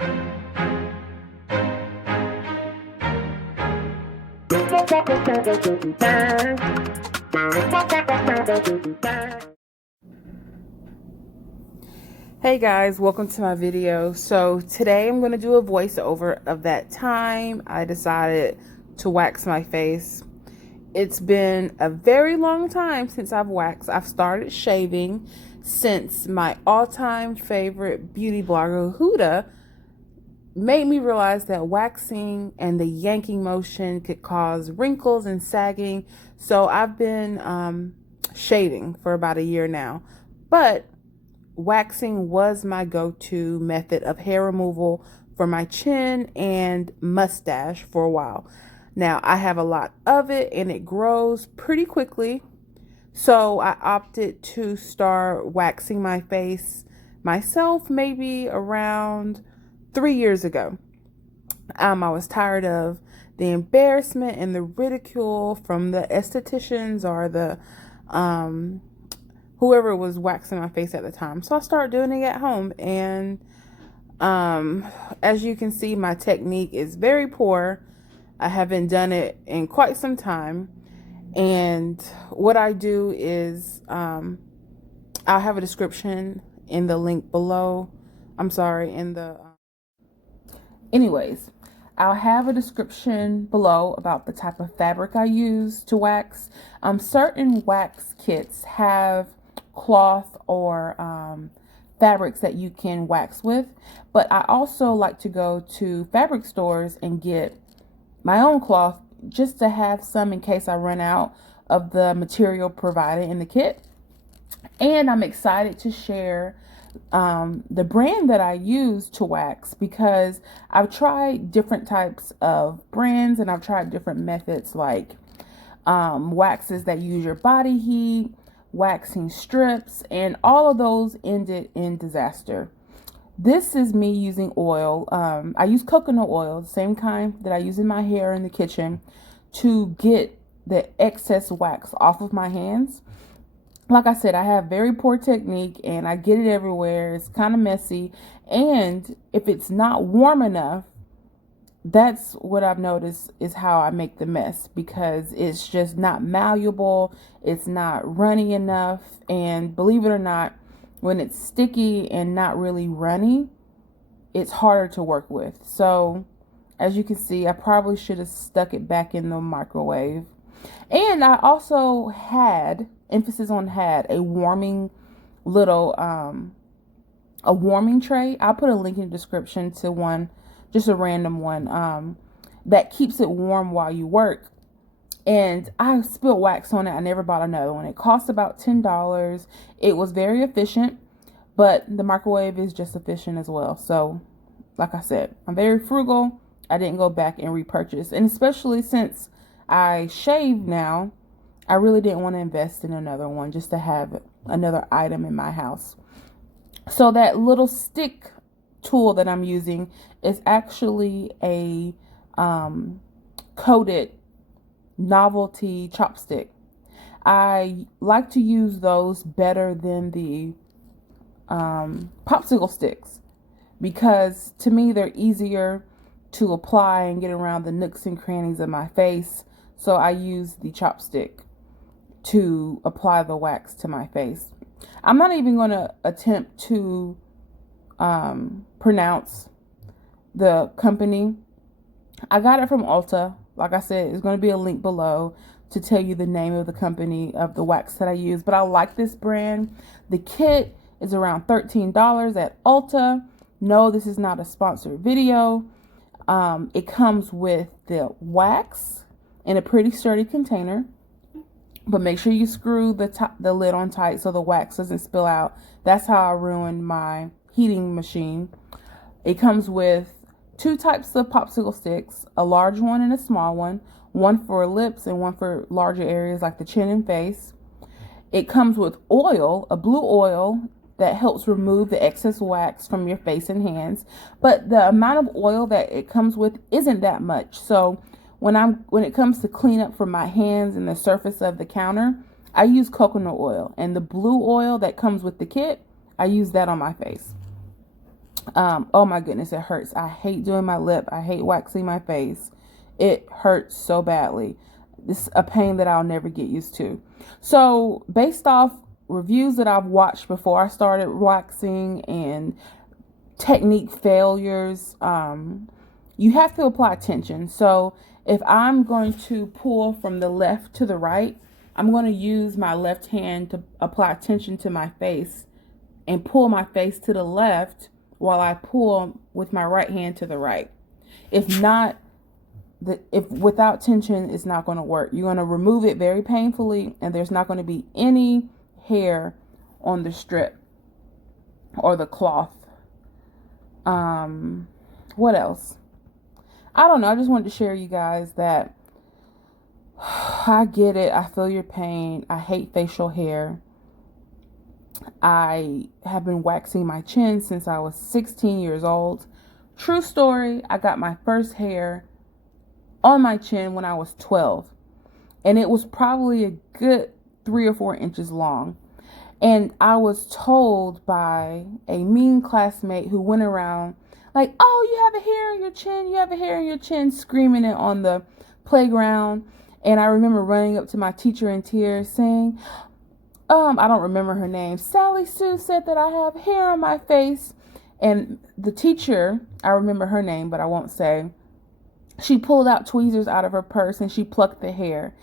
Hey guys, welcome to my video. So today I'm going to do a voiceover of that time I decided to wax my face. It's been a very long time since I've waxed. I've started shaving since my all-time favorite beauty blogger, Huda, made me realize that waxing and the yanking motion could cause wrinkles and sagging. So I've been shaving for about a year now. But waxing was my go-to method of hair removal for my chin and mustache for a while. Now, I have a lot of it and it grows pretty quickly. So I opted to start waxing my face myself maybe around 3 years ago. I was tired of the embarrassment and the ridicule from the estheticians or the whoever was waxing my face at the time. So I started doing it at home, and as you can see, my technique is very poor. I haven't done it in quite some time. And what I do is I'll have a description in the link below. Anyways, I'll have a description below about the type of fabric I use to wax. Certain wax kits have cloth or fabrics that you can wax with, but I also like to go to fabric stores and get my own cloth just to have some in case I run out of the material provided in the kit. And I'm excited to share the brand that I use to wax, because I've tried different types of brands and I've tried different methods, like waxes that use your body heat, waxing strips, and all of those ended in disaster. This is me using oil. I use coconut oil, the same kind that I use in my hair in the kitchen, to get the excess wax off of my hands. Like I said, I have very poor technique and I get it everywhere. It's kind of messy. And if it's not warm enough, that's what I've noticed is how I make the mess, because it's just not malleable. It's not runny enough. And believe it or not, when it's sticky and not really runny, it's harder to work with. So as you can see, I probably should have stuck it back in the microwave. And I also had, emphasis on had, a warming little, a warming tray. I'll put a link in the description to one, just a random one, that keeps it warm while you work. And I spilled wax on it. I never bought another one. It cost about $10. It was very efficient, but the microwave is just efficient as well. So, like I said, I'm very frugal. I didn't go back and repurchase. And especially since I shave now, I really didn't want to invest in another one just to have another item in my house. So that little stick tool that I'm using is actually a coated novelty chopstick. I like to use those better than the popsicle sticks, because to me they're easier to apply and get around the nooks and crannies of my face. So I use the chopstick to apply the wax to my face. I'm not even going to attempt to pronounce the company. I got it from Ulta. Like I said, it's going to be a link below to tell you the name of the company of the wax that I use. But I like this brand. The kit is around $13 at Ulta. No, this is not a sponsored video. It comes with the wax in a pretty sturdy container, but make sure you screw the lid on tight so the wax doesn't spill out. That's how I ruined my heating machine. It comes with 2 types of popsicle sticks, a large one and a small one for lips and one for larger areas like the chin and face. It comes with oil, a blue oil that helps remove the excess wax from your face and hands. But the amount of oil that it comes with isn't that much. So when it comes to cleanup for my hands and the surface of the counter, I use coconut oil. And the blue oil that comes with the kit, I use that on my face. Oh my goodness, it hurts. I hate doing my lip. I hate waxing my face. It hurts so badly. It's a pain that I'll never get used to. So based off reviews that I've watched before I started waxing and technique failures, you have to apply tension. So if I'm going to pull from the left to the right, I'm going to use my left hand to apply tension to my face and pull my face to the left while I pull with my right hand to the right. If not, if without tension, it's not going to work. You're going to remove it very painfully, and there's not going to be any hair on the strip or the cloth. What else? I don't know. I just wanted to share you guys that I get it. I feel your pain. I hate facial hair. I have been waxing my chin since I was 16 years old. True story, I got my first hair on my chin when I was 12. And it was probably a good 3 or 4 inches long. And I was told by a mean classmate who went around like, oh, you have a hair in your chin, you have a hair in your chin, screaming it on the playground. And I remember running up to my teacher in tears saying, I don't remember her name. Sally Sue said that I have hair on my face. And the teacher, I remember her name, but I won't say, she pulled out tweezers out of her purse and she plucked the hair.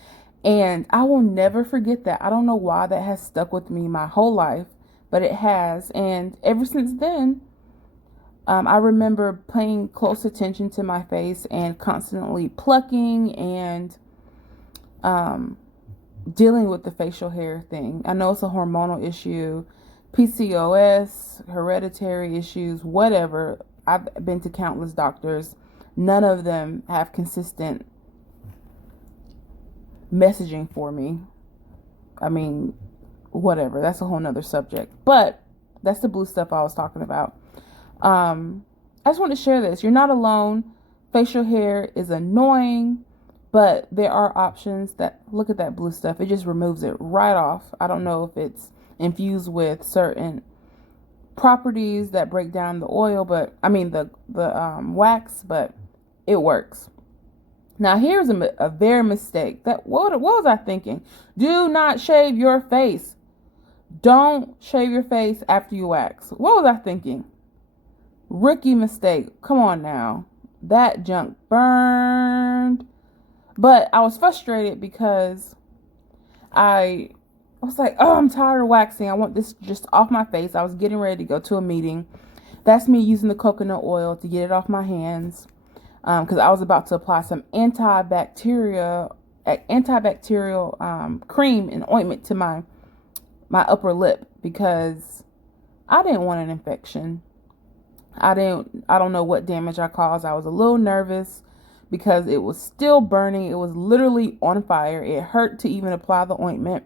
And I will never forget that. I don't know why that has stuck with me my whole life, but it has. And ever since then, I remember paying close attention to my face and constantly plucking and dealing with the facial hair thing. I know it's a hormonal issue, PCOS, hereditary issues, whatever. I've been to countless doctors. None of them have consistent messaging for me. I mean, whatever. That's a whole nother subject. But that's the blue stuff I was talking about. I just want to share this. You're not alone. Facial hair is annoying, but there are options that, look at that blue stuff. It just removes it right off. I don't know if it's infused with certain properties that break down the oil, but I mean the wax, but it works. Now here's a very mistake. What was I thinking? Do not shave your face. Don't shave your face after you wax. What was I thinking? Rookie mistake. Come on now. That junk burned. But I was frustrated because I was like, oh, I'm tired of waxing. I want this just off my face. I was getting ready to go to a meeting. That's me using the coconut oil to get it off my hands. Because I was about to apply some antibacterial cream and ointment to my upper lip because I didn't want an infection. I don't know what damage I caused. I was a little nervous because it was still burning. It was literally on fire. It hurt to even apply the ointment.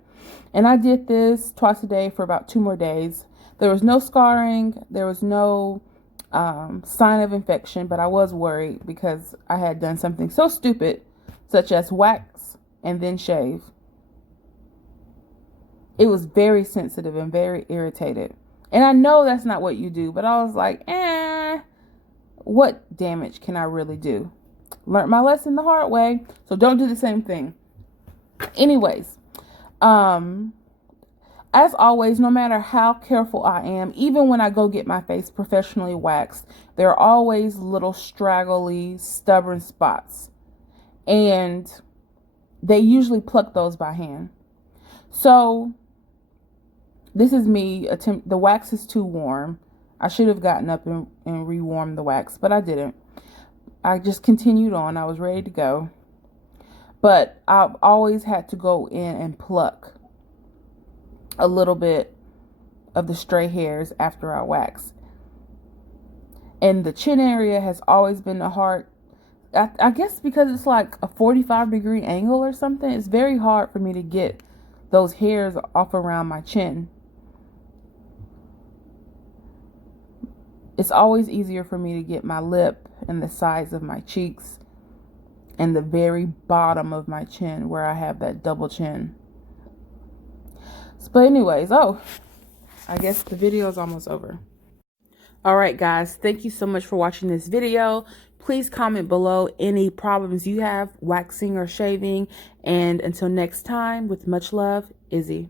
And I did this twice a day for about 2 more days. There was no scarring. There was no sign of infection, but I was worried because I had done something so stupid, such as wax and then shave. It was very sensitive and very irritated. And I know that's not what you do, but I was like, what damage can I really do? Learned my lesson the hard way, so don't do the same thing. Anyways, as always, no matter how careful I am, even when I go get my face professionally waxed, there are always little straggly, stubborn spots. And they usually pluck those by hand. So this is me the wax is too warm. I should have gotten up and rewarmed the wax, but I didn't. I just continued on. I was ready to go. But I've always had to go in and pluck a little bit of the stray hairs after I wax. And the chin area has always been the hard. I guess because it's like a 45-degree angle or something, it's very hard for me to get those hairs off around my chin. It's always easier for me to get my lip and the sides of my cheeks and the very bottom of my chin where I have that double chin. But anyways, I guess the video is almost over. All right, guys, thank you so much for watching this video. Please comment below any problems you have waxing or shaving. And until next time, with much love, Izzy.